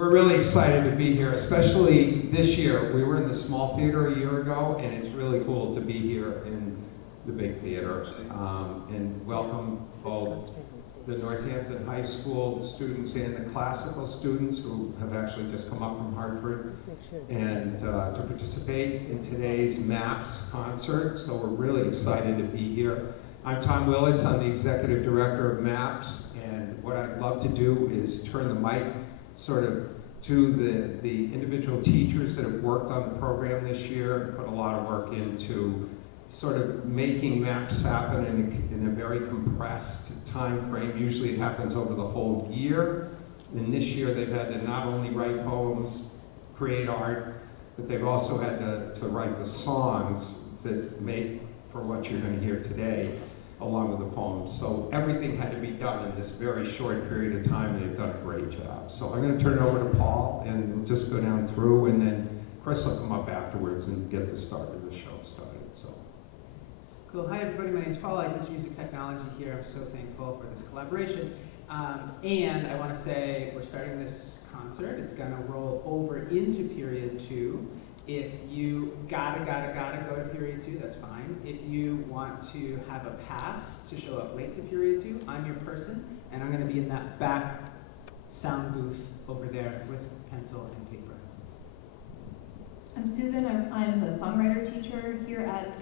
We're really excited to be here, especially this year. We were in the small theater a year ago, and it's really cool to be here in the big theater. And welcome both the Northampton High School students and the classical students who have actually just come up from Hartford and to participate in today's MAPS concert. So we're really excited to be here. I'm Tom Willits, I'm the Executive Director of MAPS, and what I'd love to do is turn the mic sort of to the individual teachers that have worked on the program this year and put a lot of work into sort of making MAPS happen in a very compressed time frame. Usually it happens over the whole year, and this year they've had to not only write poems, create art, but they've also had to write the songs that make for what you're going to hear today, along with the poems. So everything had to be done in this very short period of time, and they've done a great job. So I'm going to turn it over to Paul, and we'll just go down through, and then Chris will come up afterwards and get the start of the show started. So. Cool. Hi, everybody. My name is Paul. I teach music technology here. I'm so thankful for this collaboration. And I want to say we're starting this concert. It's going to roll over into period 2. If you gotta go to period 2, that's fine. If you want to have a pass to show up late to period 2, I'm your person, and I'm going to be in that back sound booth over there with pencil and paper. I'm Susan. I'm the songwriter teacher here at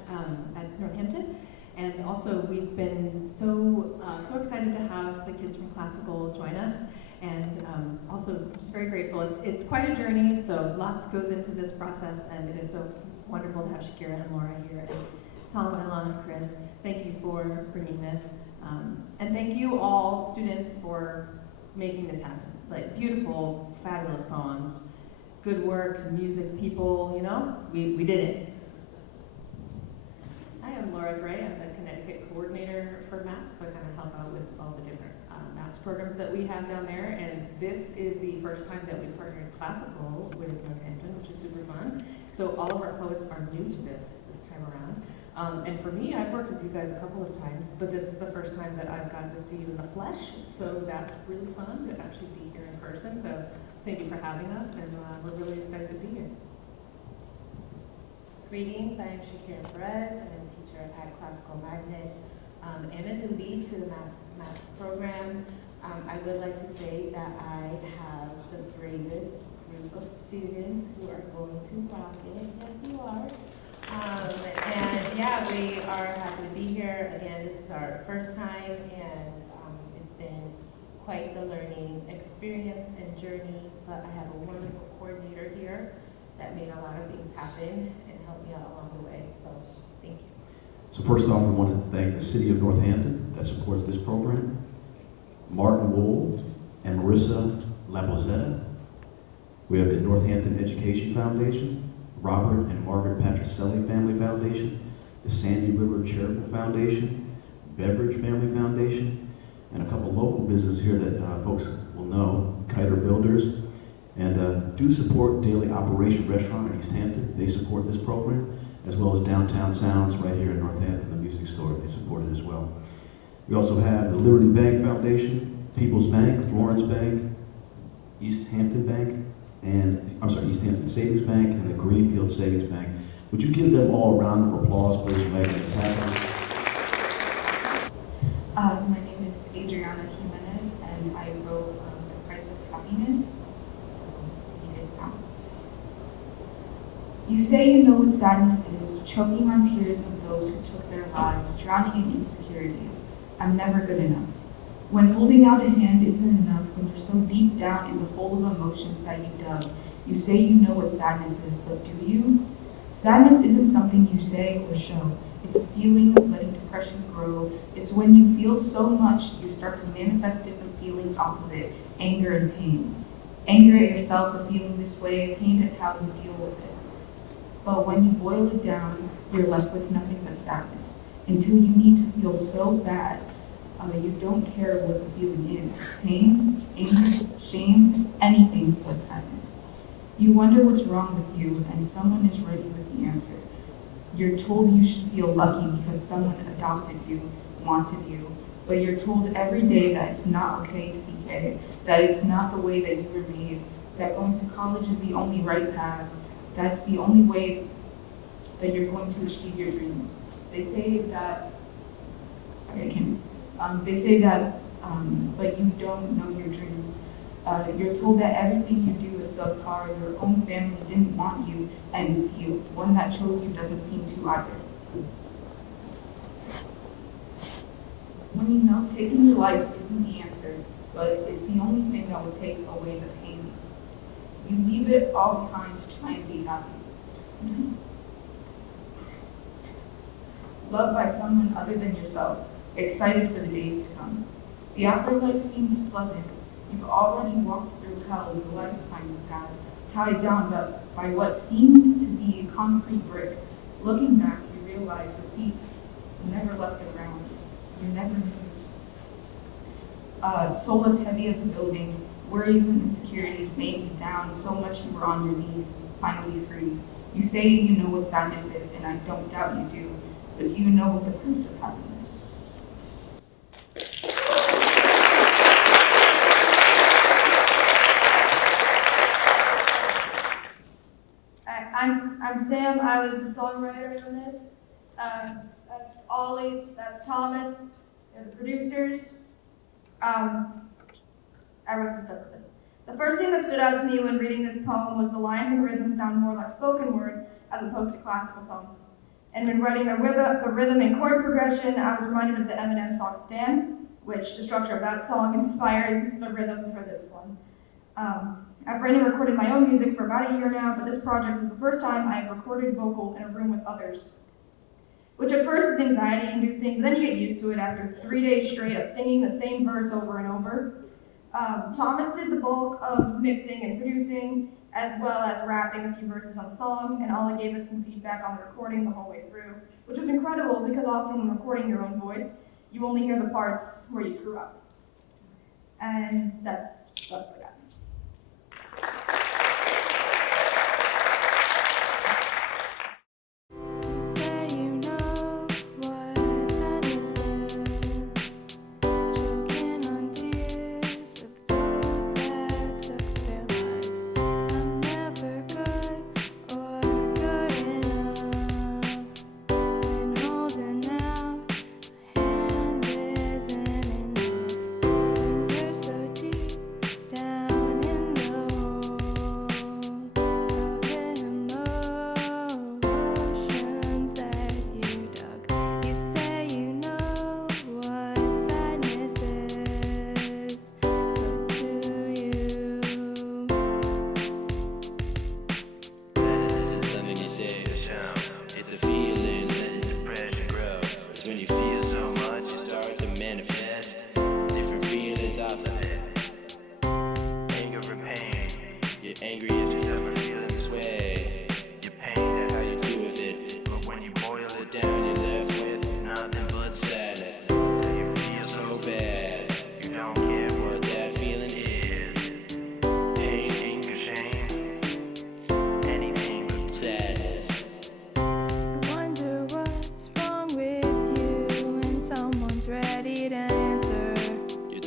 Northampton, and also we've been so excited to have the kids from classical join us. And also just very grateful. It's quite a journey, so lots goes into this process, and it is so wonderful to have Shakira and Laura here, and Tom, Alana, and Chris. Thank you for bringing this, and thank you all students for making this happen. Like beautiful, fabulous poems, good work, music, people. You know, we did it. Hi, I'm Laura Gray. I'm the Connecticut coordinator for MAPS, so I kind of help out with all the different MAPS programs that we have down there, and this is the first time that we partnered classical with Northampton, which is super fun. So all of our poets are new to this time around. And for me, I've worked with you guys a couple of times, but this is the first time that I've gotten to see you in the flesh, so that's really fun to actually be here in person. So thank you for having us, and we're really excited to be here. Greetings, I am Shakira Perez. I'm a teacher at Classical Magnet and a newbie to the MAPS program. I would like to say that I have the bravest group of students who are going to rock it. Yes, you are. And yeah, we are happy to be here. Again, this is our first time, and it's been quite the learning experience and journey, but I have a wonderful coordinator here that made a lot of things happen and helped me out along the way. So thank you. So first off, we want to thank the City of Northampton that supports this program, Martin Wool and Marissa Laposetta. We have the Northampton Education Foundation, Robert and Margaret Patricelli Family Foundation, the Sandy River Charitable Foundation, Beverage Family Foundation, and a couple local businesses here that folks will know, Kiter Builders, and do support Daily Operation Restaurant in East Hampton. They support this program, as well as Downtown Sounds right here in Northampton, the music store. They support it as well. We also have the Liberty Bank Foundation, People's Bank, Florence Bank, East Hampton Bank, and East Hampton Savings Bank, and the Greenfield Savings Bank. Would you give them all a round of applause, please, for making this happen? My name is Adriana Jimenez, and I wrote The Price of Happiness. You say you know what sadness is, choking on tears of those who took their lives, drowning in insecurities. I'm never good enough. When holding out a hand isn't enough, when you're so deep down in the hole of emotions that you dug, you say you know what sadness is, but do you? Sadness isn't something you say or show. It's a feeling of letting depression grow. It's when you feel so much, you start to manifest different feelings off of it, anger and pain. Anger at yourself for feeling this way, pain at how you deal with it. But when you boil it down, you're left with nothing but sadness. Until you need to feel so bad, you don't care what the feeling is. Pain, anger, shame, anything but sadness. You wonder what's wrong with you, and someone is ready with the answer. You're told you should feel lucky because someone adopted you, wanted you, but you're told every day that it's not okay to be gay, that it's not the way that you were made, that going to college is the only right path. That's the only way that you're going to achieve your dreams. They say that, like you don't know your dreams. You're told that everything you do is subpar, your own family didn't want you, and the one that chose you doesn't seem to either. When you know taking your life isn't the answer, but it's the only thing that will take away the pain. You leave it all behind to try and be happy. Loved by someone other than yourself, excited for the days to come. The afterlife seems pleasant. You've already walked through hell in the lifetime you've had, tied down by what seemed to be concrete bricks. Looking back, you realize your feet never left the ground. You never moved. Soulless heavy as a building, worries and insecurities made you down so much you were on your knees, finally free. You say you know what sadness is, and I don't doubt you do, but do you know what the price of happiness? I'm Sam. I was the songwriter on this. That's Ollie. That's Thomas. They're the producers. I wrote some stuff for this. The first thing that stood out to me when reading this poem was the lines and rhythm sound more like spoken word as opposed to classical tones. And when writing the rhythm and chord progression, I was reminded of the Eminem song Stan, which the structure of that song inspired the rhythm for this one. I've written and recorded my own music for about a year now, but this project was the first time I have recorded vocals in a room with others, which at first is anxiety-inducing, but then you get used to it after 3 days straight of singing the same verse over and over. Thomas did the bulk of mixing and producing, as well as rapping a few verses on the song, and Ollie gave us some feedback on the recording the whole way through, which was incredible because often when recording your own voice, you only hear the parts where you screw up. And that's what I got.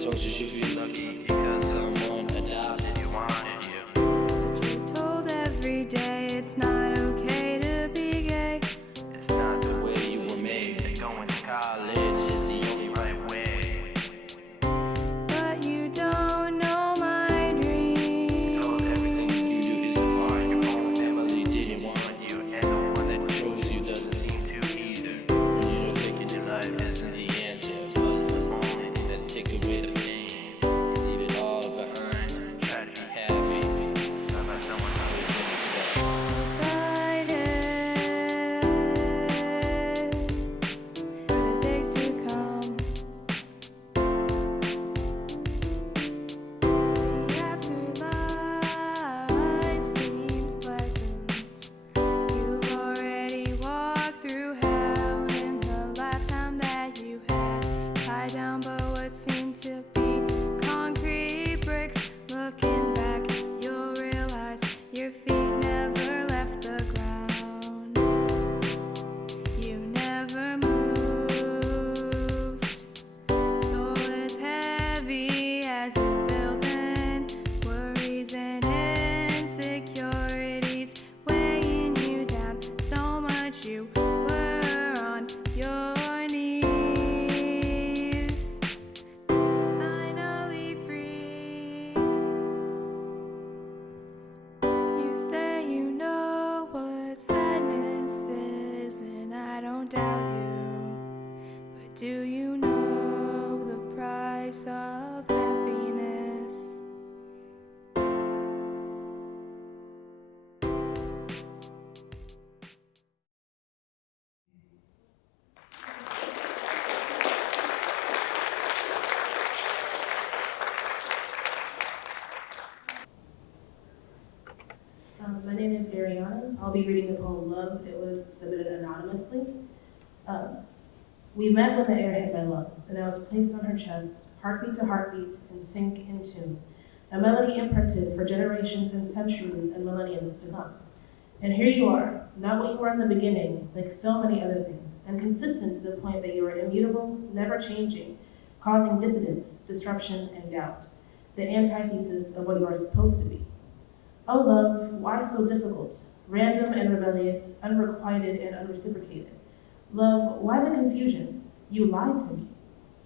Told you should feel lucky because someone adopted you, wanted you. Mariana. I'll be reading the poem Love. It was submitted anonymously. We met when the air hit my lungs, and I was placed on her chest, heartbeat to heartbeat, and sync in tune. A melody imprinted for generations and centuries and millenniums to come. And here you are, not what you were in the beginning, like so many other things, and consistent to the point that you are immutable, never changing, causing dissidence, disruption, and doubt. The antithesis of what you are supposed to be. Oh love, why so difficult? Random and rebellious, unrequited and unreciprocated. Love, why the confusion? You lied to me.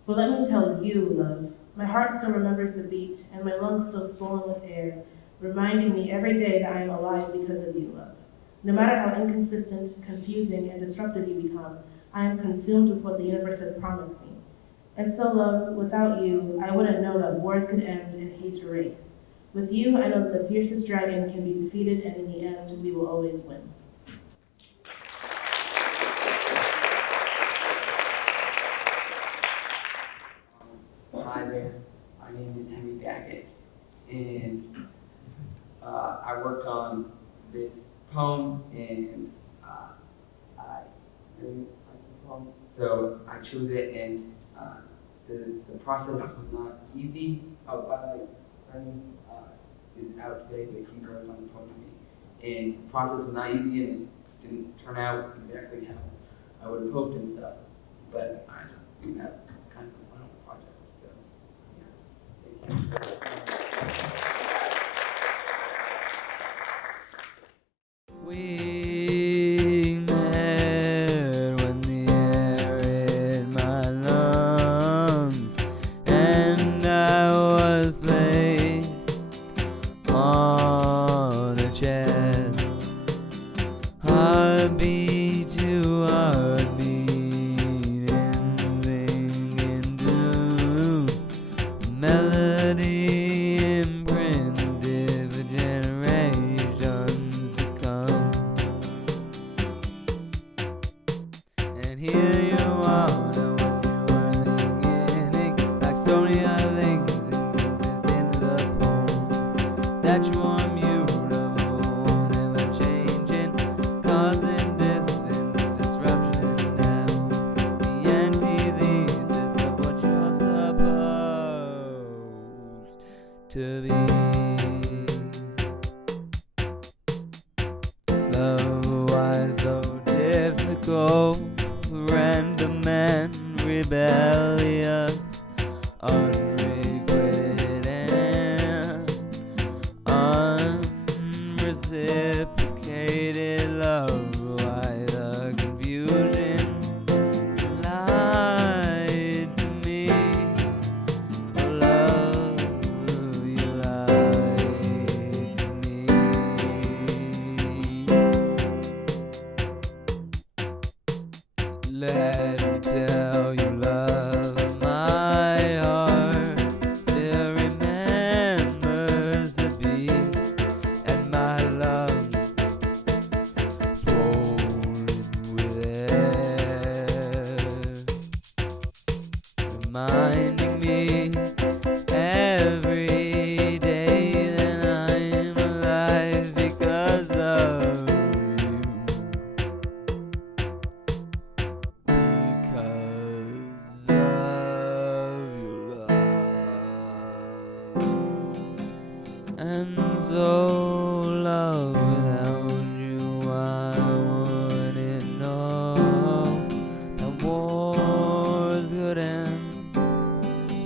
But let me tell you, love, my heart still remembers the beat, and my lungs still swollen with air, reminding me every day that I am alive because of you, love. No matter how inconsistent, confusing, and disruptive you become, I am consumed with what the universe has promised me. And so, love, without you, I wouldn't know that wars could end and hate erase. With you, I know that the fiercest dragon can be defeated, and in the end, we will always win. Hi there, my name is Henry Daggett, and I worked on this poem, and I really like the poem, so I chose it, and the process was not easy. Oh, by the way, Brendan is out today, but he wrote on the poem to me, and the process was not easy, and it didn't turn out exactly how I would have hoped and stuff, but I do have kind of a final project, so we met when the air hit my lungs, and I was placed on a chest, heartbeat to heartbeat, in sync in tune, melody imprinted for generations to come. And here you are, now when you were the beginning, like so many other things inconsistent to the poem, that you are mutable, never changing, causing distance, disruption, and now the antithesis of what you're supposed to be. Love, why so difficult, random and rebellious, unrequited and unreciprocated. Love, why the confusion? You lied to me. Oh love, you lied to me. Let me tell you, love, my heart still remembers the beat, and my lungs swollen with air, reminding me every day that I'm alive because of you. Because of your love. And so, love, without you I wouldn't know that wars could end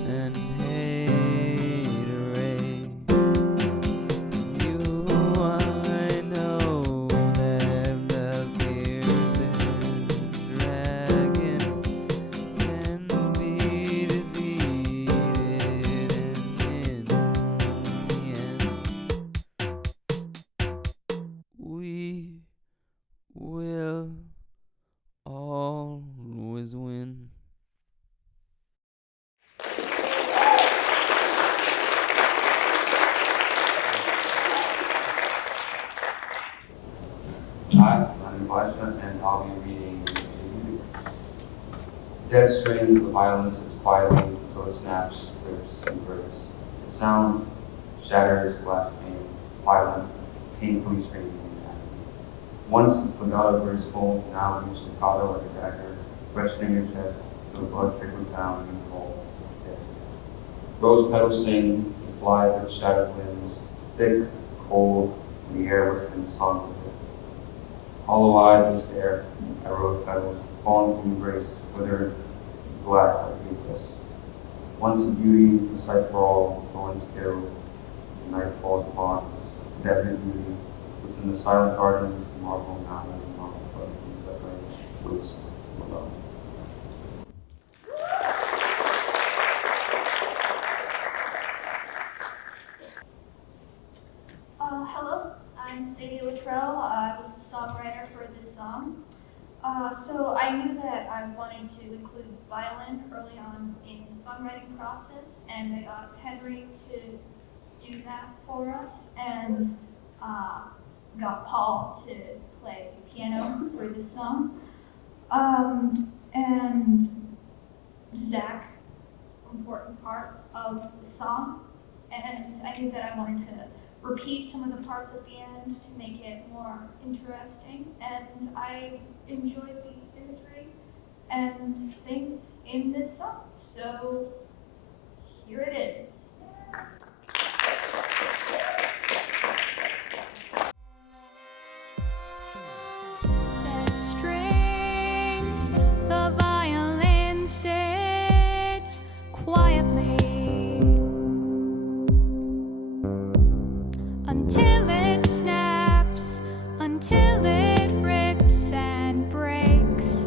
and hate erase. You, I know that the fiercest dragon can be defeated, and in the end, we will always win. Hi, I'm Elijah, and I'll be reading Dead string, the violence is quietly until it snaps, rips, and breaks. The sound shatters glass panes, violent, painfully screaming. Once it's legato graceful, now you staccato like a dagger, questioning your chest, till the blood trickles down and you fall dead. Rose petals sing, to fly through shattered limbs, thick, cold, in the air whispering the song of it. Hollow-eyed they stare at rose petals, falling from grace, withered, black like mucus. Once a beauty, recite for all, thorns kill, as the night falls upon us, definite beauty, within the silent gardens, the marble mountain, and marble buttons that lay waste below. Hello, I'm Sadie Luttrell. I was the songwriter for this song. So I knew that I wanted to include violin early on in the songwriting process, and I got Henry to do that for us, and got Paul to play piano for this song, and Zach, important part of the song, and I knew that I wanted to repeat some of the parts at the end to make it more interesting, and I enjoyed the imagery and things in this song, so here it is. Dead strings, the violin sits quietly until it snaps, until it rips and breaks.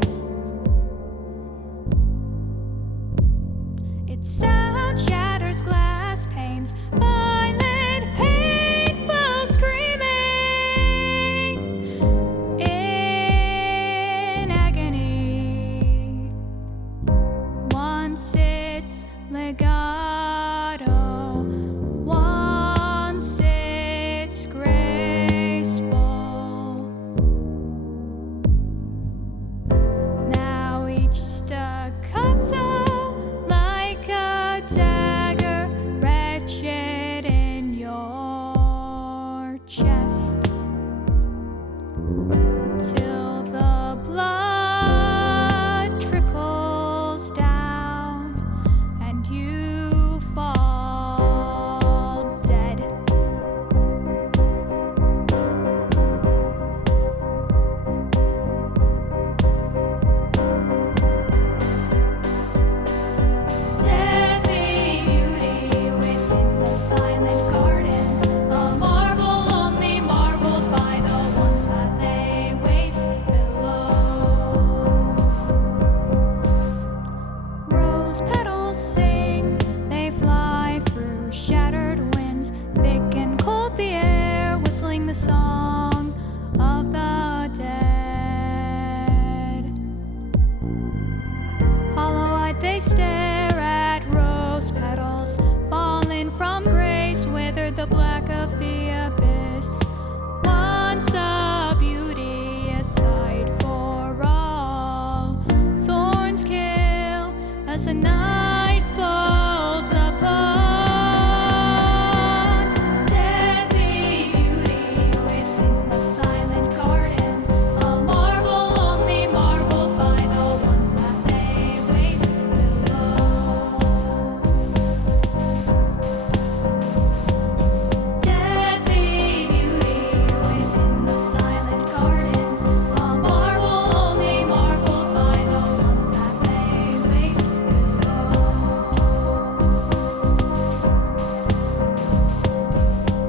Its sound shatters glass panes, violent, painful screaming in agony. Once it's legato, once it's graceful. Now each staccato like a dagger, wretched in your chest, till the blood trickles down and you fall dead. Deadly beauty within the silent gardens, a marvel only marveled by the ones that lay waste below. Rose petals sing, they fly through shattered winds, thick and cold the air, whistling the song of the dead. Hollow-eyed they stare at rose petals, fallen from grace, withered the black of the abyss. Once a beauty, a sight for all, thorns kill as the night falls upon. Deadly beauty within the silent gardens, a marvel only marveled by the ones that lay waste below. Deadly beauty within the silent gardens, a marvel only marveled by the ones that lay waste below.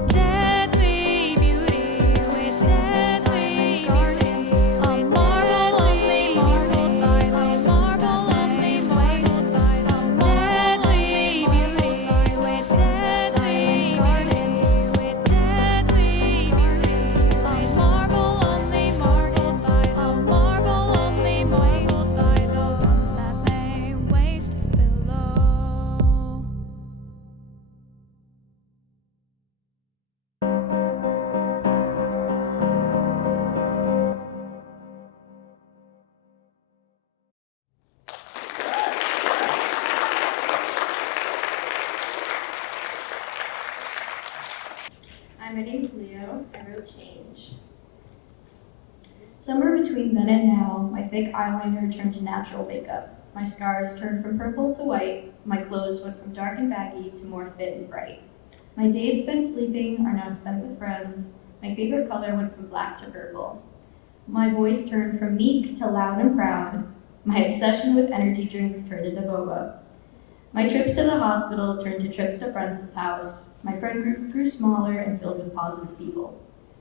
Deadly beauty with deadly gardens, a marvel only marveled by the marvel only marveled by the deadly beauty with deadly gardens, with deadly beauty, a marvel only marveled by the marvel only marveled by the ones that lay waste below. Hi, my name's Leo. I wrote Change. Somewhere between then and now, my thick eyeliner turned to natural makeup. My scars turned from purple to white. My clothes went from dark and baggy to more fit and bright. My days spent sleeping are now spent with friends. My favorite color went from black to purple. My voice turned from meek to loud and proud. My obsession with energy drinks turned into boba. My trips to the hospital turned to trips to friends' house. My friend group grew smaller and filled with positive people.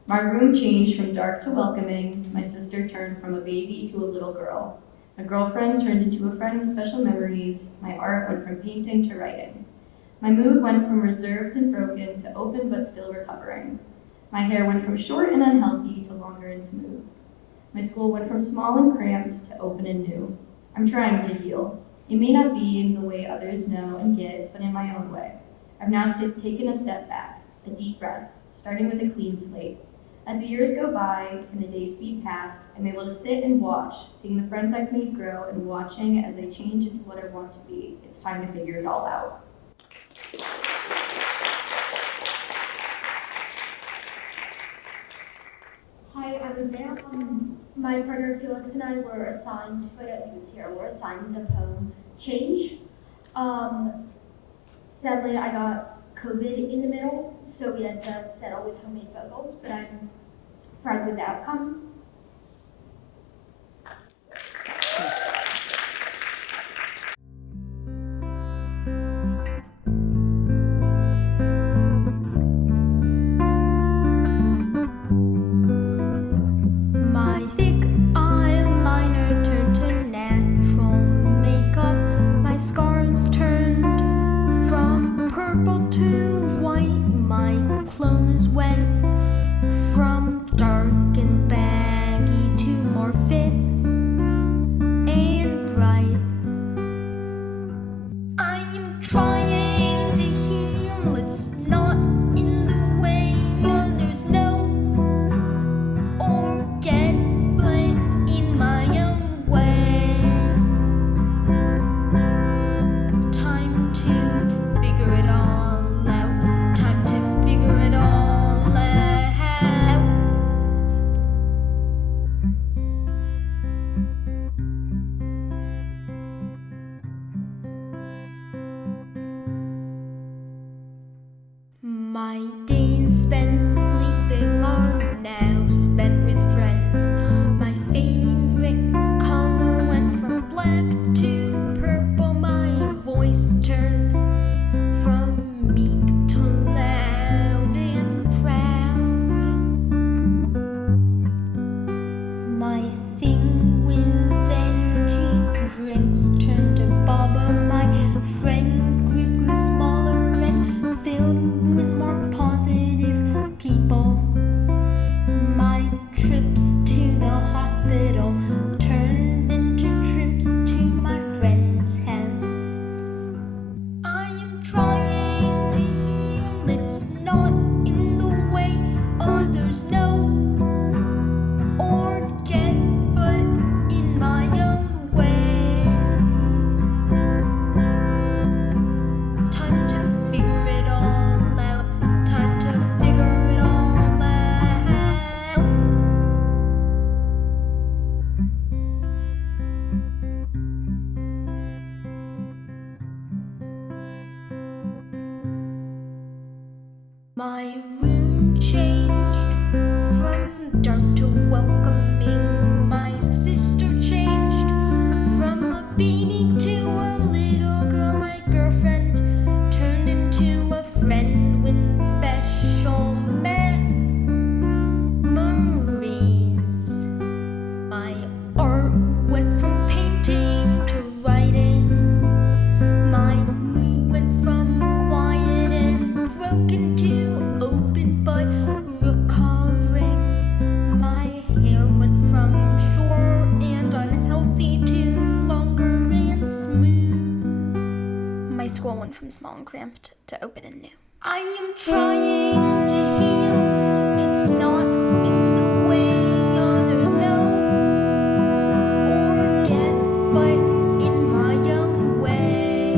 My room changed from dark to welcoming. My sister turned from a baby to a little girl. A girlfriend turned into a friend with special memories. My art went from painting to writing. My mood went from reserved and broken to open but still recovering. My hair went from short and unhealthy to longer and smooth. My school went from small and cramped to open and new. I'm trying to heal. It may not be in the way others know and get, but in my own way. I've now taken a step back, a deep breath, starting with a clean slate. As the years go by and the days speed past, I'm able to sit and watch, seeing the friends I've made grow and watching as I change into what I want to be. It's time to figure it all out. Hi, I'm Isaiah. My partner Felix and I were assigned, he was here, we're assigned the poem Change. Sadly, I got COVID in the middle, so we had to settle with homemade vocals, but I'm proud with the outcome. My thick eyeliner turned to natural makeup. My scars turned from purple to white. My clothes went from dark and baggy to more fit and bright. I am trying to heal. It's not in the way others know or get, but in my own way. Time to figure it all out. Time to figure it all out. My days spent sleeping are now spent with friends. My favorite color went from black to purple. My voice turned from meek to loud and proud. My thing with energy drinks turned to bobber. My friend group grew smaller and filled with more positive people. My trips to the hospital turned into trips to my friend's house. I am trying to heal. It's not in the way others know or get, but in my own way. Time to figure it all out. Time to figure it all out. My room changed from dark to welcoming. My sister changed from a baby to a little girl. My girlfriend turned into a friend with special memories. My art went from painting to writing. My mood went from quiet and broken to open but recovering. My hair went from short and unhealthy to longer and smooth. My school went from small and cramped to open and new. I am trying to heal. It's not in the way others know or get, but in my own way.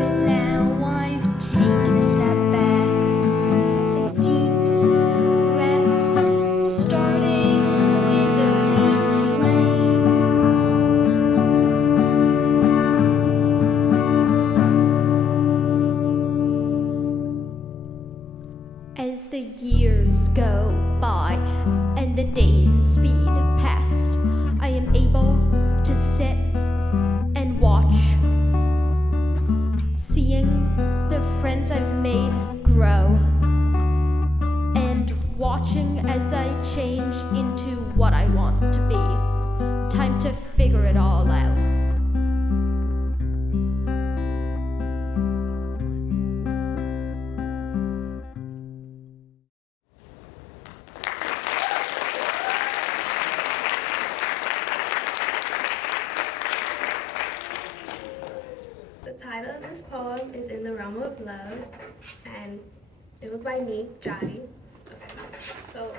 But now I've taken a step back, a deep breath, As the years go by and the days speed past, I am able to sit and watch, seeing the friends I've made grow, and watching as I change into what I want to be. Time to figure it all out. The title of this poem is In the Realm of Love, and it was by me, Jody. So,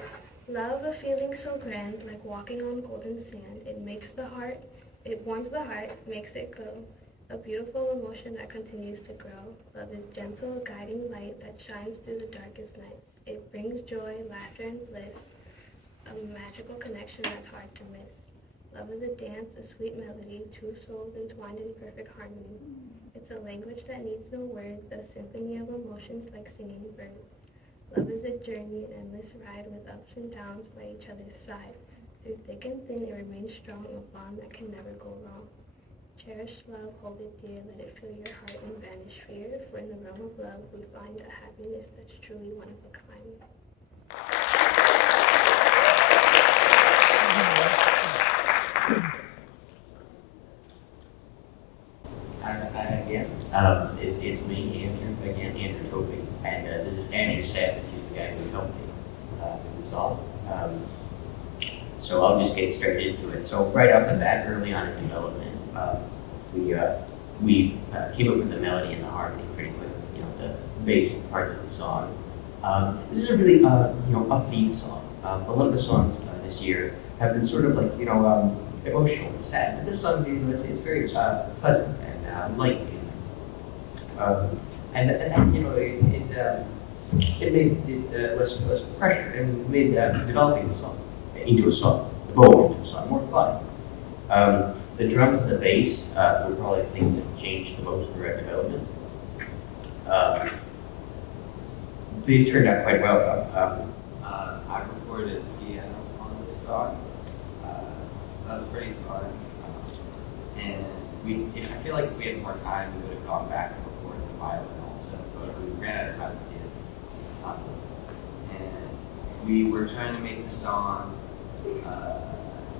love, a feeling so grand, like walking on golden sand. It warms the heart, makes it glow. A beautiful emotion that continues to grow. Love is gentle, guiding light that shines through the darkest nights. It brings joy, laughter, and bliss, a magical connection that's hard to miss. Love is a dance, a sweet melody, two souls entwined in perfect harmony. It's a language that needs no words, a symphony of emotions like singing birds. Love is a journey, an endless ride with ups and downs by each other's side. Through thick and thin, it remains strong, a bond that can never go wrong. Cherish love, hold it dear, let it fill your heart and banish fear. For in the realm of love, we find a happiness that's truly one of a kind. It's me, Andrew, again, Andrew Toby, and this is Andrew Savage, he's the guy who helped me with the song. So I'll just get straight into it. So right off the bat, early on in development, we came up with the melody and the harmony pretty quickly, the basic parts of the song. This is a really, upbeat song. A lot of the songs this year have been sort of like, emotional and sad, but this song, it's very pleasant and light. It made it less pressure and made developing the song into a song, the vocal into a song, more fun. The drums and the bass were probably the things that changed the most throughout development. They turned out quite well. I recorded piano on this song. That was pretty fun. And I feel like if we had more time, we would have gone back and recorded the violin also, but we ran out of time to do it. And we were trying to make the song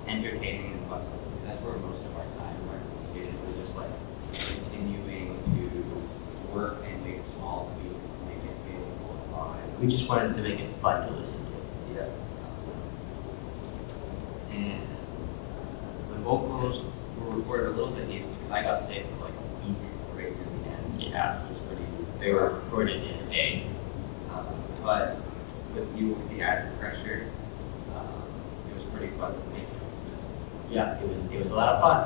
entertaining and fun. That's where most of our time went. It's basically just like continuing to work and make small tweaks to make it faithful and fun. We just wanted to make it fun to listen to. Yeah. And the vocals were recorded a little bit easier because I got sick for like a week right near the end. Yeah, it was pretty. They were recorded in a day. But with the added pressure, it was pretty fun to make. Yeah, it was a lot of fun.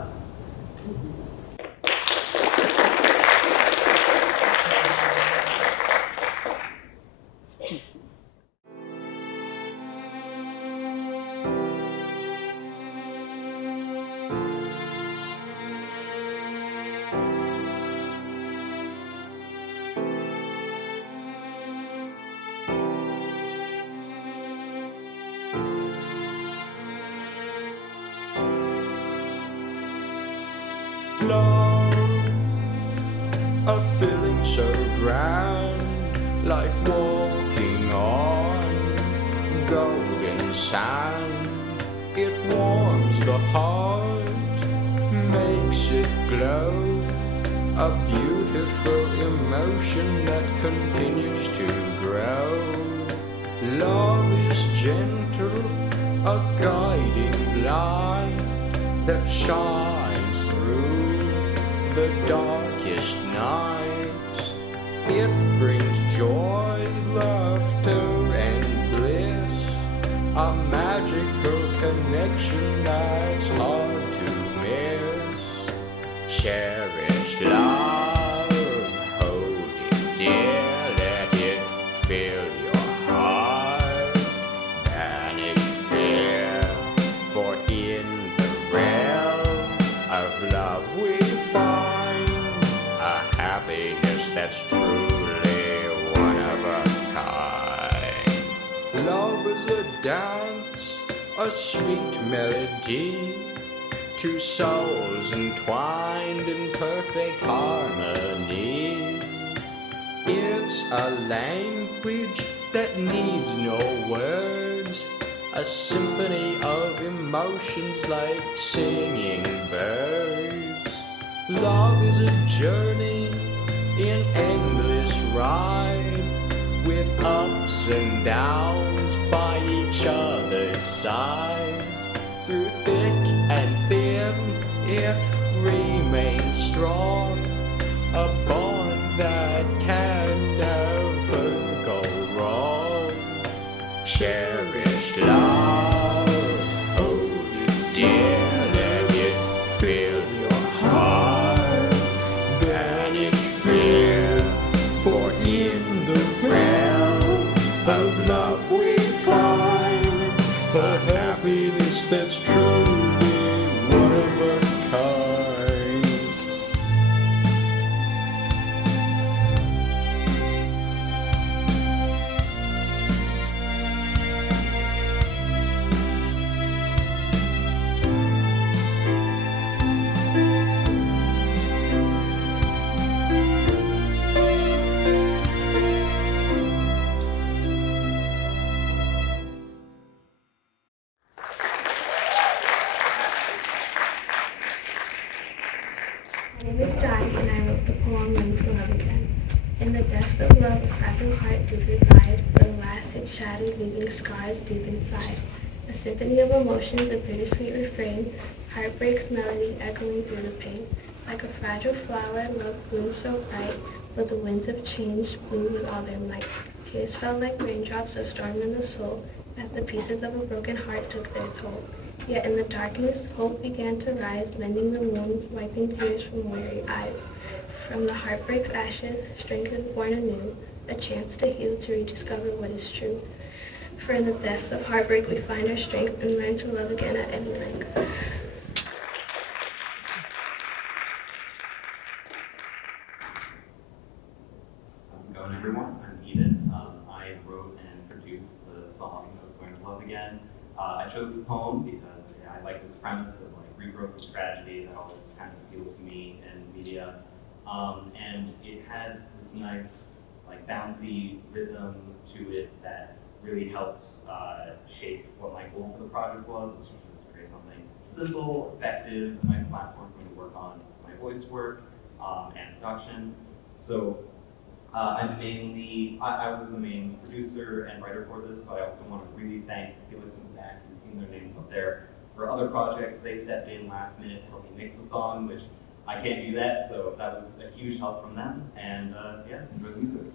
Love, a feeling so grand, like walking on golden sand. It warms the heart, makes it glow, a beautiful emotion that continues to grow. Love is gentle, a guiding light that shines through the darkest nights. It brings joy, laughter, and bliss, a magical connection that's hard to miss. Cherished love, hold it dear, let it fill your heart. Banish fear, for in the realm of love we find a happiness that's truly one of a kind. dance, a sweet melody. Two souls entwined in perfect harmony. It's a language that needs no words, a symphony of emotions like singing birds. Love is a journey, an endless ride, with ups and downs by each other's side. Through thick and thin, it remains strong, a bond that can never go wrong. Cherished love, hold it dear, let it fill your heart. Banish fear, for in the realm of love we find a happiness that's truly one of a kind. My name is Jai, and I wrote the poem Learning to Love Again. In the depths of love, a fragile heart do reside, where the last it shattered, leaving scars deep inside. A symphony of emotions, a bittersweet refrain, heartbreak's melody echoing through the pain. Like a fragile flower, love bloomed so bright, but the winds of change blew with all their might. Tears fell like raindrops, a storm in the soul, as the pieces of a broken heart took their toll. Yet in the darkness, hope began to rise, mending the wounds, wiping tears from weary eyes. From the heartbreak's ashes, strength is born anew, a chance to heal, to rediscover what is true. For in the depths of heartbreak, we find our strength and learn to love again at any length. How's it going, everyone? I'm Eden. I wrote and produced the song of Learning to Love Again. I chose the poem because I like this premise of like regrowth and tragedy that always kind of appeals to me in media. And it has this nice, like bouncy rhythm to it that really helped shape what my goal for the project was, which was just to create something simple, effective, a nice platform for me to work on my voice work and production. So I was the main producer and writer for this, but I also want to really thank Felix and Zach, who've seen their names up there. For other projects, they stepped in last minute to help me mix the song, which I can't do that, so that was a huge help from them. And yeah, enjoy the music.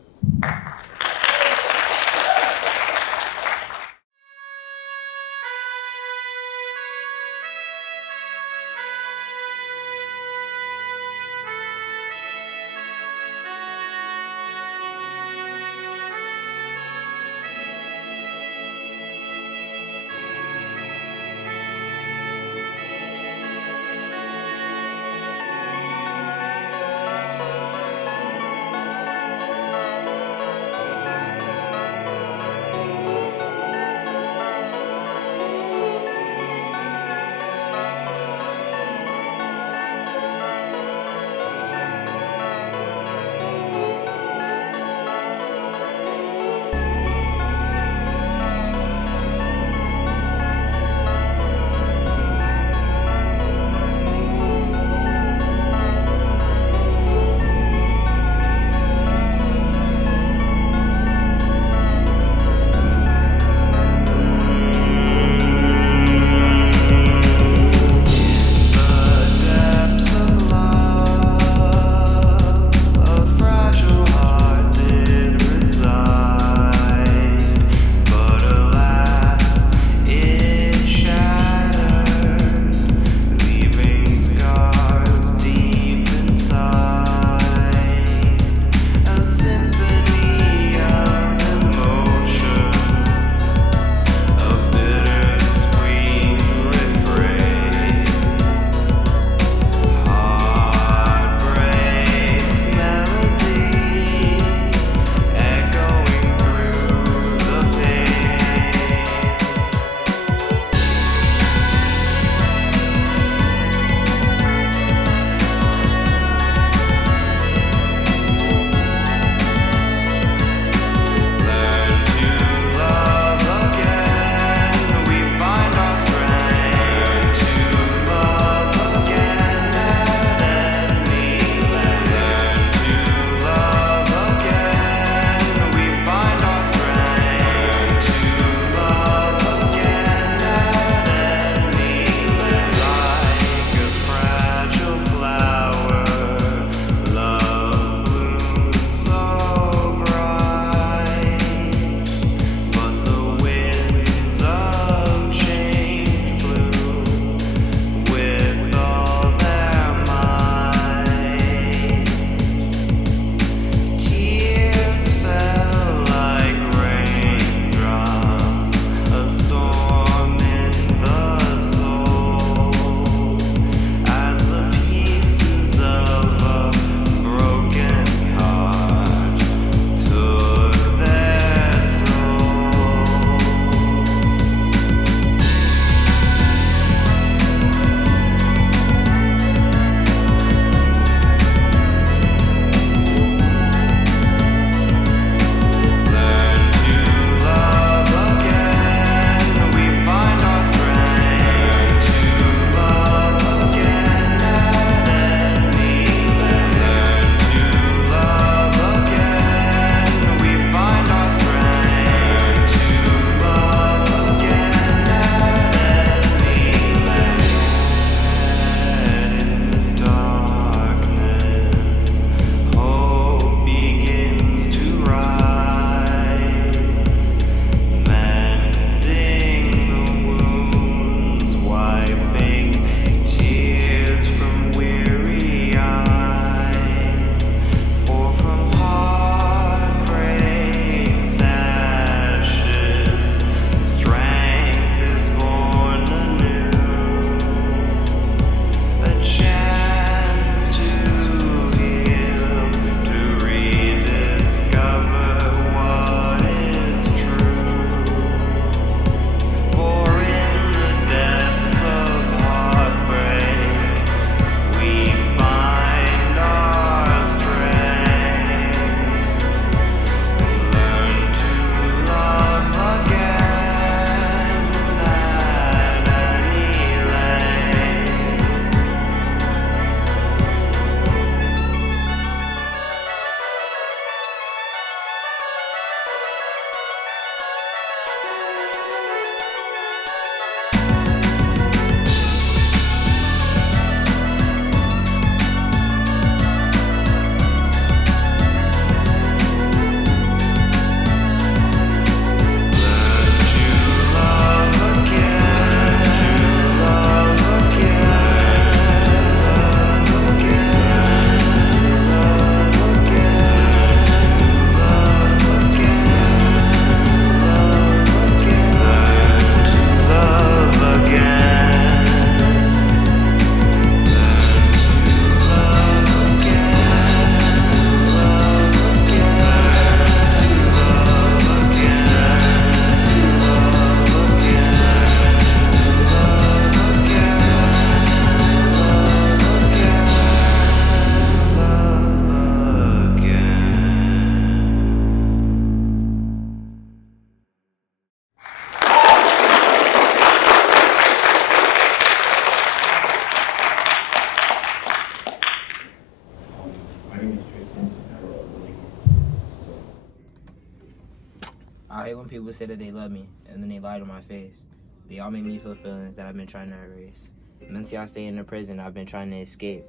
I hate when people say that they love me and then they lie to my face. They all make me feel feelings that I've been trying to erase. Mentally, I stay in the prison I've been trying to escape.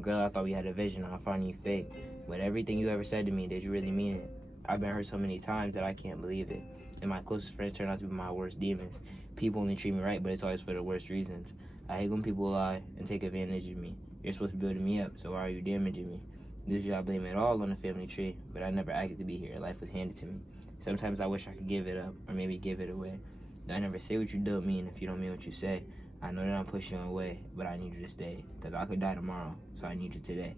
Girl, I thought we had a vision, I find you fake. But everything you ever said to me, did you really mean it? I've been hurt so many times that I can't believe it. And my closest friends turn out to be my worst demons. People only treat me right, but it's always for the worst reasons. I hate when people lie and take advantage of me. You're supposed to be building me up, so why are you damaging me? Usually I blame it all on the family tree, but I never acted to be here. Life was handed to me. Sometimes I wish I could give it up, or maybe give it away. I never say what you don't mean if you don't mean what you say. I know that I'm pushing you away, but I need you to stay. Cause I could die tomorrow, so I need you today.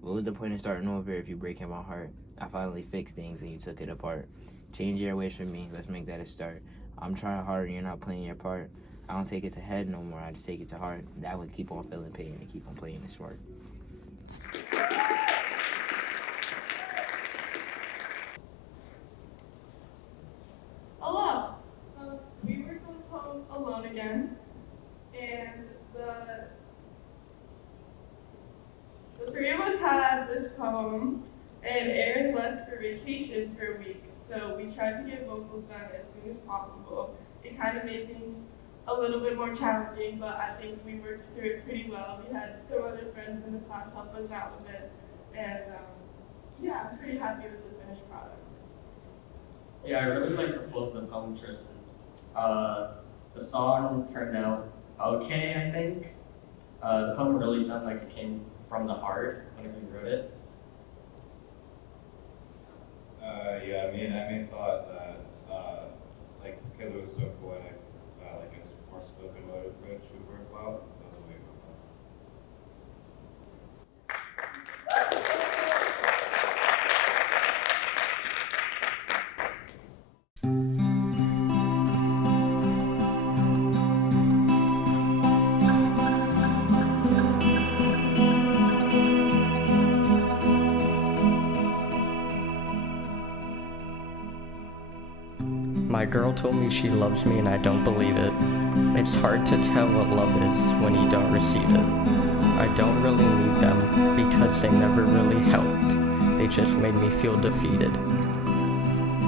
What was the point of starting over if you're breaking my heart? I finally fixed things and you took it apart. Change your ways from me, let's make that a start. I'm trying hard and you're not playing your part. I don't take it to head no more, I just take it to heart. That would keep on feeling pain and keep on playing it smart. Hello. We worked on the poem Alone Again, and the three of us had this poem, and Aaron left for vacation for a week, so we tried to get vocals done as soon as possible. It kind of made things a little bit more challenging, but I think we worked through it pretty well. We had some other friends in the class help us out with it, and yeah, I'm pretty happy with the finished product. Yeah, I really like the flow of the poem, Tristan. The song turned out okay, I think. The poem really sounded like it came from the heart whenever you wrote it. Yeah, me and Emmy thought that, like, because it was so poetic, like a more spoken word approach would work well, so that's what we went with. My girl told me she loves me and I don't believe it. It's hard to tell what love is when you don't receive it. I don't really need them because they never really helped. They just made me feel defeated.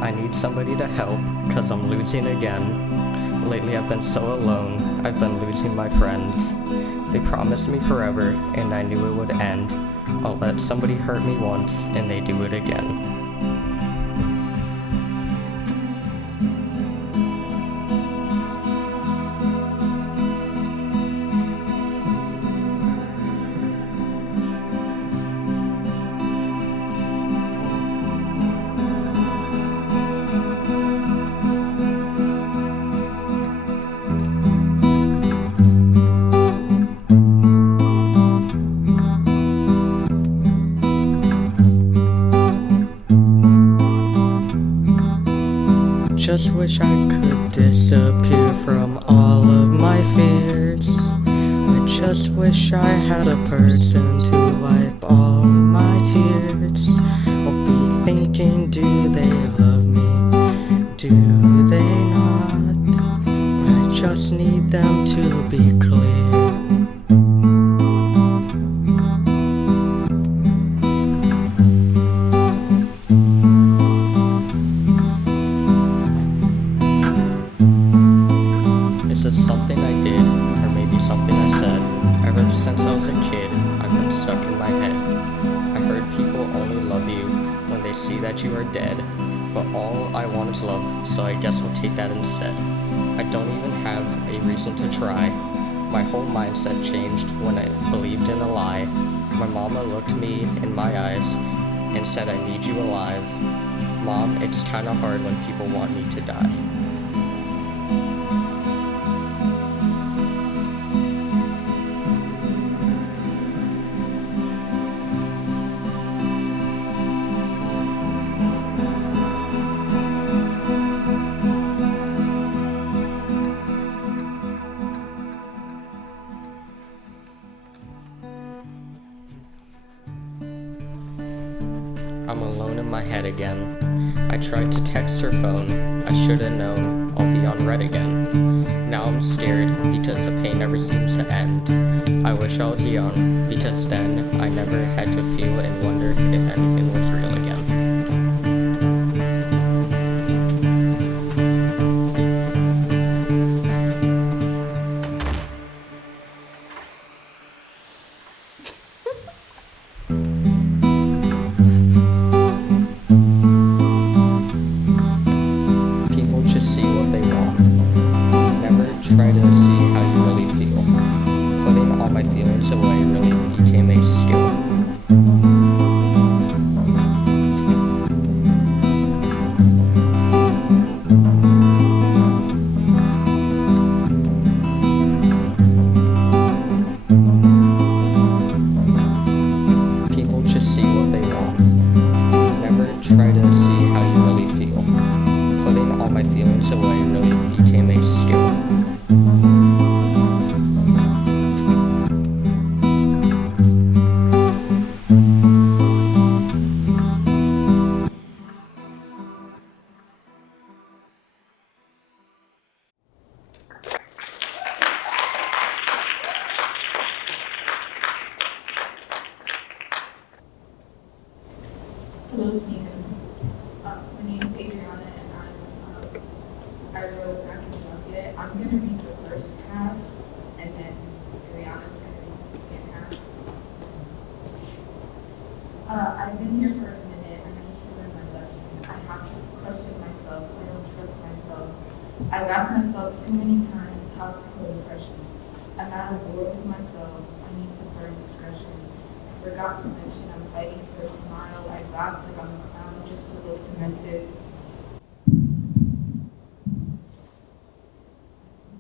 I need somebody to help cause I'm losing again. Lately I've been so alone, I've been losing my friends. They promised me forever and I knew it would end. I'll let somebody hurt me once and they do it again. Just wish I could disappear from all of my fears. I just wish I had a person to wipe all my tears. I'll be thinking, do they love me? Do they not? I just need them to be clear. Is it something I did, or maybe something I said? Ever since I was a kid, I've been stuck in my head. I heard people only love you when they see that you are dead. But all I want is love, so I guess I'll take that instead. I don't even have a reason to try. My whole mindset changed when I believed in a lie. My mama looked me in my eyes and said, I need you alive. Mom, it's kinda hard when people want me to die. I'm alone in my head again. I tried to text her phone. I should've known I'll be on red again. Now I'm scared because the pain never seems to end. I wish I was young because then I never had to feel and wonder if anything was real again. just see what they want. Never try to see how you really feel. Putting all my feelings away really became a skill. People just see what they want. Never try to see how you really feel. Putting all my feelings away really became a skill. Hello, Stephen. My name is Adriana, and I wrote Back in the Bucket. I'm going to read the first half, and then Ariana's going to read the second half. I've been here for a minute, and I need to learn my lesson. I have to question myself. I don't trust myself. I've asked myself too many times how to kill depression. I'm at a war with myself. I need to learn discretion. I forgot to mention I'm fighting for a smile. I laugh like I'm a clown just to look demented.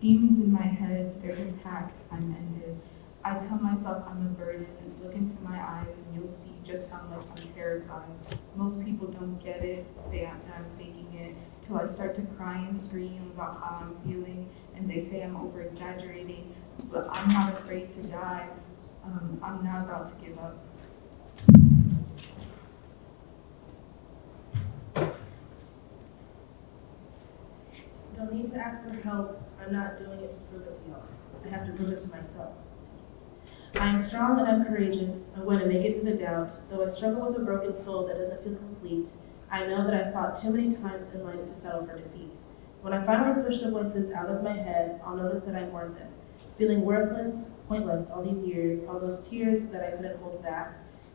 Demons in my head, there's a pact, I'm ended. I tell myself I'm a burden. Look into my eyes and you'll see just how much I'm terrified. Most people don't get it, say I'm faking it, till I start to cry and scream about how I'm feeling, and they say I'm over exaggerating, but I'm not afraid to die. I'm not about to give up. Don't need to ask for help. I'm not doing it to prove it to y'all. I have to prove it to myself. I am strong and I'm courageous. I'm going to make it through the doubt. Though I struggle with a broken soul that doesn't feel complete, I know that I fought too many times in life to settle for defeat. When I finally push the voices out of my head, I'll notice that I'm worth it. Feeling worthless, pointless all these years, all those tears that I couldn't hold back.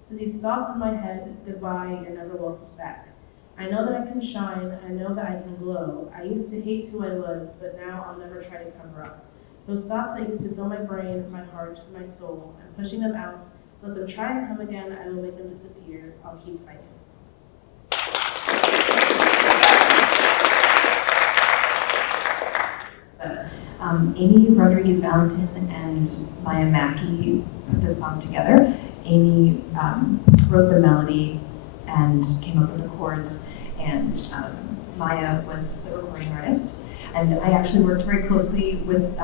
To these thoughts in my head, goodbye, you're never welcome back. I know that I can shine, I know that I can glow. I used to hate who I was, but now I'll never try to cover up. Those thoughts that used to fill my brain, my heart, my soul, I'm pushing them out. Let them try and come again, I will make them disappear. I'll keep fighting. Amy Rodriguez-Valentin and Maya Mackey put this song together. Amy wrote the melody and came up with the chords, and Maya was the recording artist. And I actually worked very closely with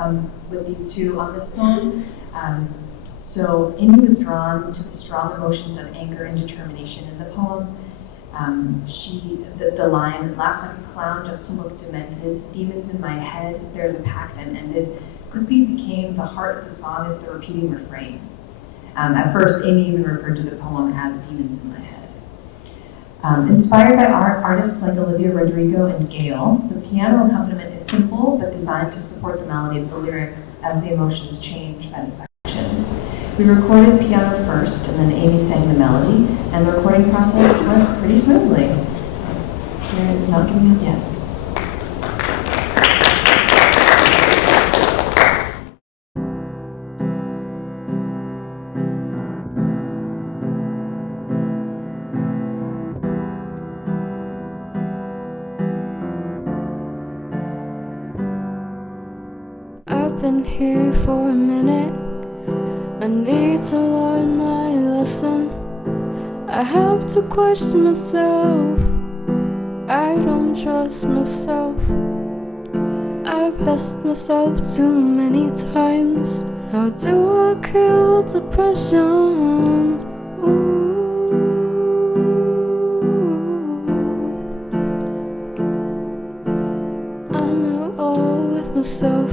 these two on this song. So Amy was drawn to the strong emotions of anger and determination in the poem. The line, laugh like a clown just to look demented, demons in my head, there's a pact I'm ended, quickly became the heart of the song as the repeating refrain. At first, Amy even referred to the poem as Demons in My Head. Inspired by artists like Olivia Rodrigo and Gail, the piano accompaniment is simple but designed to support the melody of the lyrics as the emotions change by the section. We recorded piano first, and then Amy sang the melody, and the recording process went pretty smoothly. Here is Not Giving Up Yet. I've been here for a minute. I need to learn my lesson. I have to question myself. I don't trust myself. I've asked myself too many times, how do I kill depression? I'm at war with myself.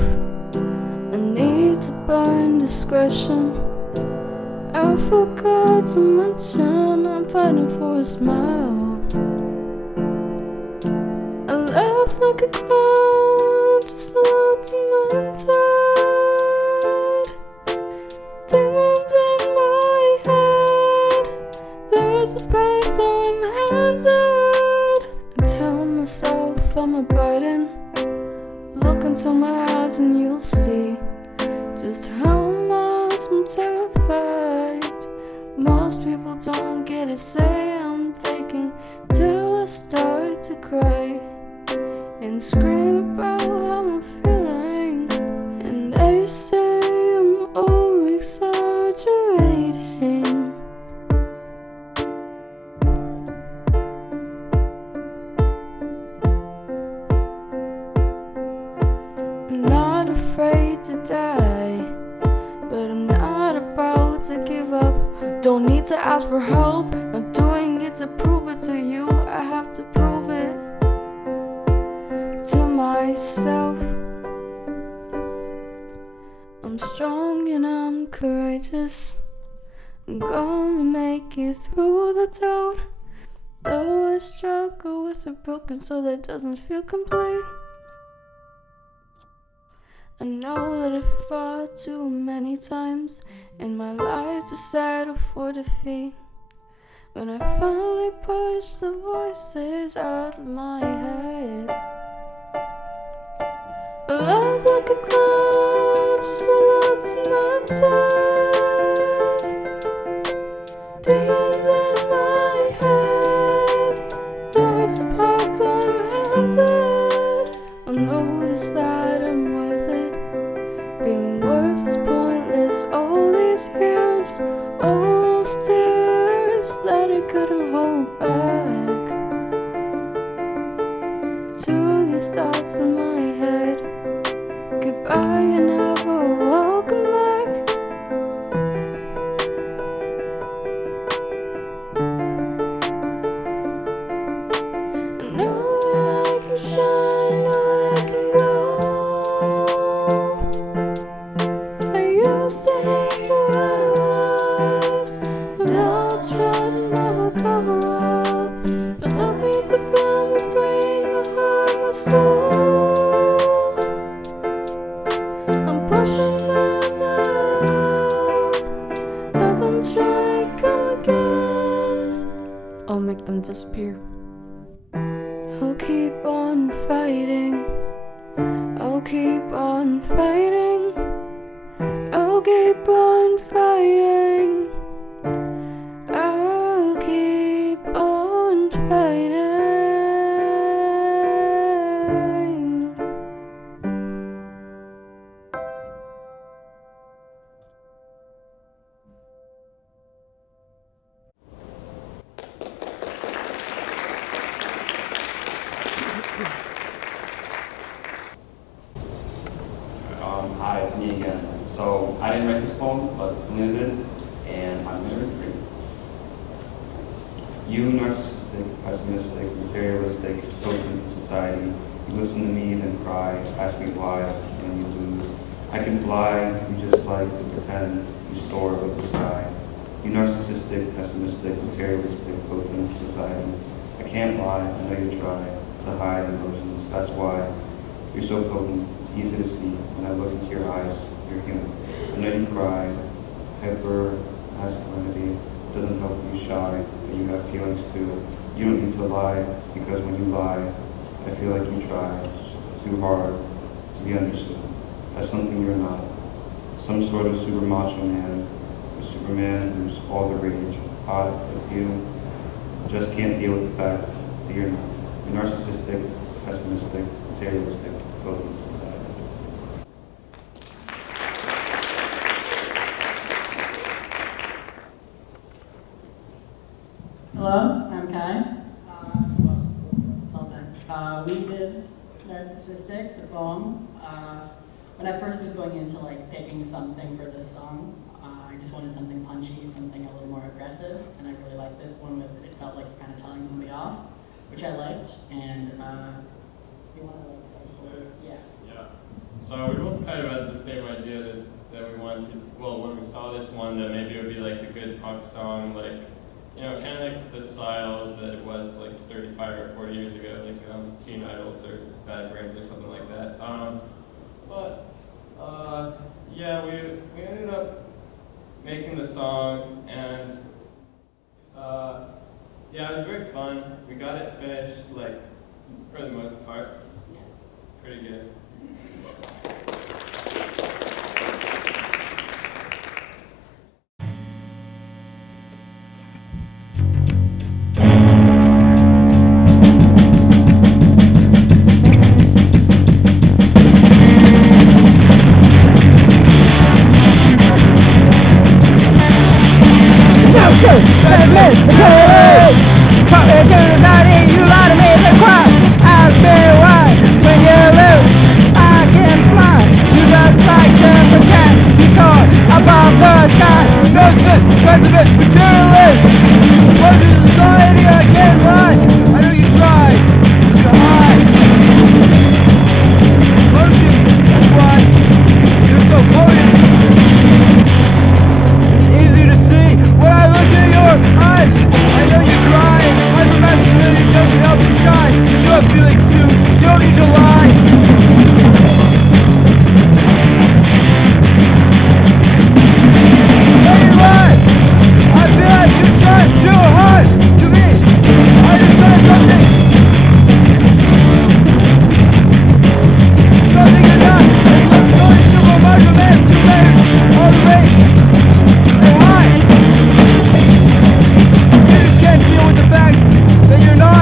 I need to burn discretion. I forgot to mention I'm fighting for a smile. I laugh like a clown, just a little demented. Demons in my head, there's a pact I'm ended. I tell myself I'm a burden. into my eyes and you'll see just how much I'm terrified. Most people don't get it, say I'm faking till I start to cry and scream about how I'm feeling. And they say I'm over-exaggerating. I'm not afraid to die, but I'm not about to give up. Don't need to ask for help, not doing it to prove it to you. I have to prove it to myself. I'm strong and I'm courageous. I'm gonna make it through the doubt. Though I struggle with a broken soul that doesn't feel complete. I know that I fought too many times in my life to settle for defeat. When I finally push the voices out of my head, I laugh like a clown, just to look to my dad. Demons in my head, though it's packed unended. I notice that I'm worth it, feeling worthless, pointless. All these years, all those tears that I couldn't hold back. To these thoughts in my head, goodbye, you never welcome back. I know that I can shine, know that I can glow. I used to hate who I was, but now I try to never cover up. Sometimes I used to fill my brain, my heart, my soul. I'm pushing them out, let them try, come again. I'll make them disappear. I'll keep on fighting, I'll keep on fighting, I'll keep on fighting, I'll keep on fighting. Hi, it's me again. So I didn't write this poem, but someone did, and I'm gonna read it. You narcissistic, pessimistic, materialistic, token to society. You listen to me, then cry, ask me why, when you lose. I can fly, you just like to pretend you soar with the sky. You narcissistic, pessimistic, materialistic, token to society. I can't lie, I know you try to hide emotions. That's why you're so potent. It's easy to see when I look into your eyes. You're human. I know you cry. Hyper masculinity doesn't help you shy, but you have feelings too. You don't need to lie, because when you lie, I feel like you try too hard to be understood. That's something you're not. Some sort of super macho man, a Superman who's all the rage, hot, but you just can't deal with the fact that you're not. You're narcissistic, pessimistic, materialistic, focused society. Hello, I'm Kai. We did Narcissistic, the poem. When I first was going into picking something for this song, I just wanted something punchy, something a little more aggressive, and I really liked this one. It felt like kind of telling somebody off, which I liked. And you want to yeah. So we both kind of had the same idea that we wanted to, well, when we saw this one, that maybe it would be like a good punk song, kind of like the style that it was 35 or 40 years ago, Teen Idols or Bad Brains or something like that. Yeah, we ended up making the song, and yeah, it was very fun. We got it finished, for the most part, pretty good. hypnosis, pessimist, materialist. What is society? I can't lie. I know you tried. You hide. Emotions, that's why you're so potent. It's easy to see when I look in your eyes. I know you're crying. I'm a masculinity doesn't help you shine. You have feelings too. You don't need to lie. I feel like you're trying too hard to me. I just said something. Something you're not. It's like going to a Marshall man who bears all the weight. Say hi. You just can't deal with the fact that you're not.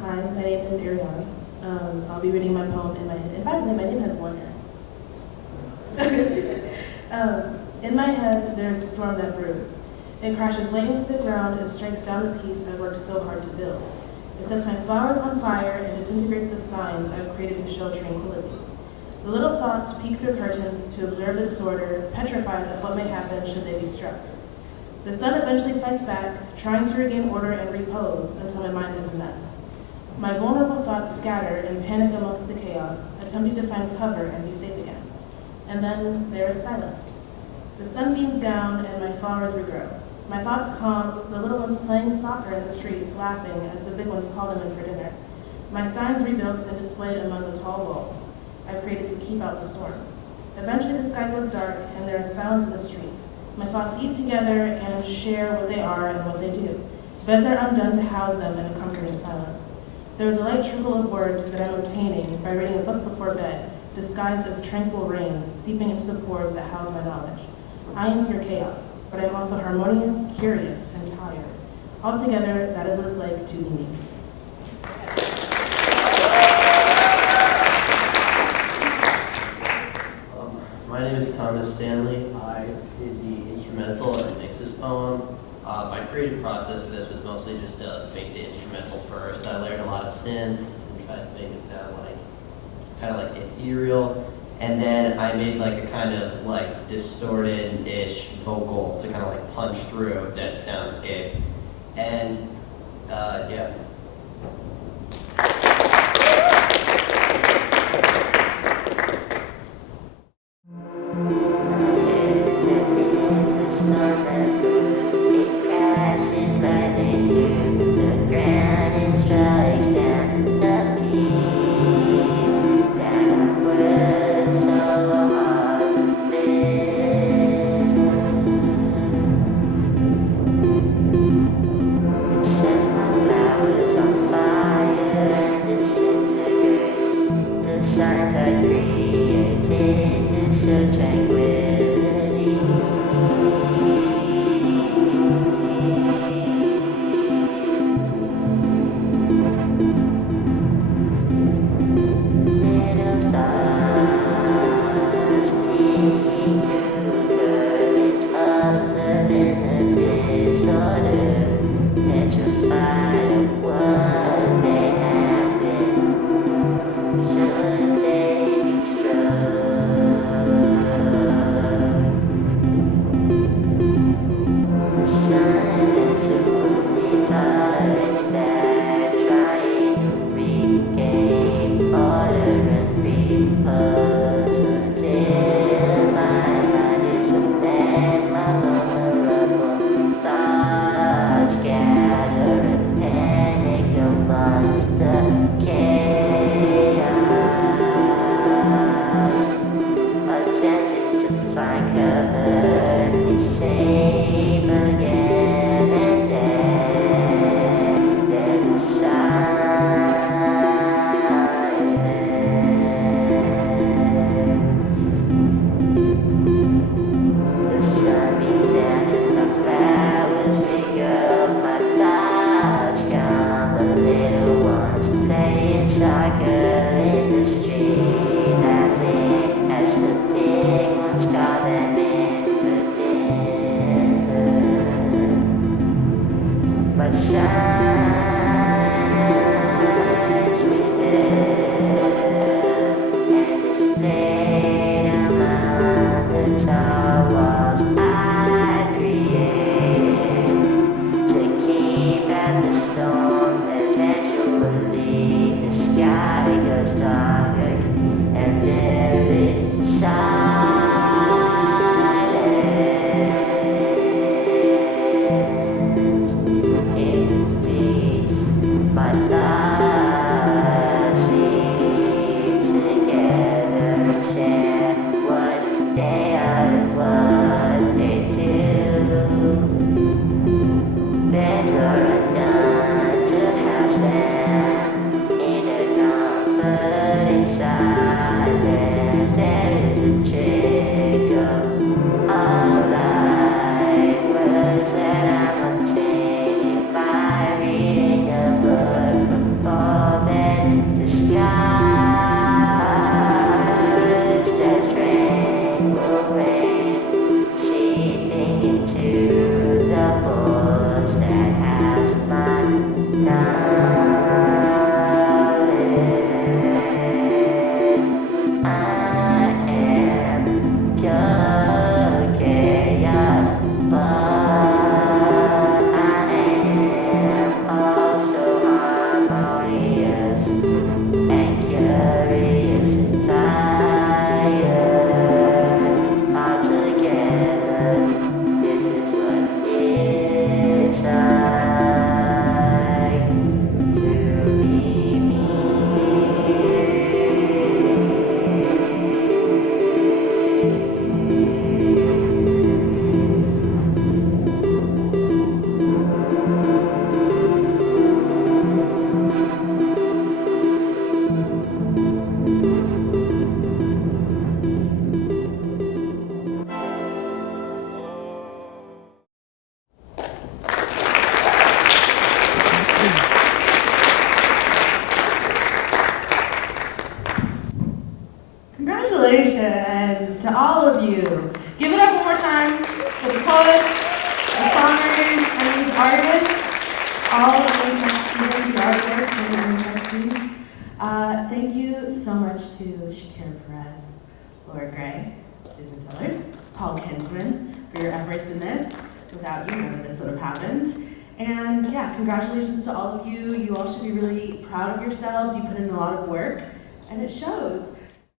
Hi, my name is Ariana. I'll be reading my poem in my head. In fact, my name has one head. In my head, there's a storm that brews. It crashes late into the ground and strikes down the piece I've worked so hard to build. It sets my flowers on fire and disintegrates the signs I've created to show tranquility. The little thoughts peek through curtains to observe the disorder, petrified of what may happen should they be struck. The sun eventually fights back, trying to regain order and repose until my mind is a mess. My vulnerable thoughts scatter and panic amongst the chaos, attempting to find cover and be safe again. And then there is silence. The sun beams down and my flowers regrow. My thoughts calm, the little ones playing soccer in the street, laughing as the big ones call them in for dinner. My signs rebuilt and displayed among the tall walls I've created to keep out the storm. Eventually the sky goes dark and there are sounds in the streets. My thoughts eat together and share what they are and what they do. Beds are undone to house them in a comforting silence. There is a light trickle of words that I'm obtaining by reading a book before bed, disguised as tranquil rain, seeping into the pores that house my knowledge. I am pure chaos, but I am also harmonious, curious, and tired. Altogether, that is what it's like to be me. My name is Thomas Stanley. I did the instrumental and mixed this poem. My creative process for this was mostly just to make the instrumental first. I layered a lot of synths and tried to make it sound like kind of like ethereal. And then I made like a kind of like distorted-ish vocal to kind of like punch through that soundscape. And yeah. soccer in the street, laughing as the big ones call them in for dinner. But signs we build and displayed among the tall walls I created to keep out the storm. Eventually the sky goes dark and there is silence in the streets. My love seems together and share what they are and what they do. Beds are undone to house them in a comforting silence. There is a trickle of light words that I'm obtaining by reading a book before bed, disguised as tranquil rain, seeping into the pores that house my knowledge. I am pure chaos, but I am also harmonious and curious and tired. Altogether, this is what it's like to be me. Congratulations to all of you. Give it up one more time to the poets, the songwriters, and these artists, all the NHS students, the artwork, and the NHS students. Thank you so much to Shakira Perez, Laura Gray, Susan Tillard, Paul Kinsman for your efforts in this. Without you, none of this would have happened. And yeah, congratulations to all of you. You all should be really proud of yourselves. You put in a lot of work, and it shows.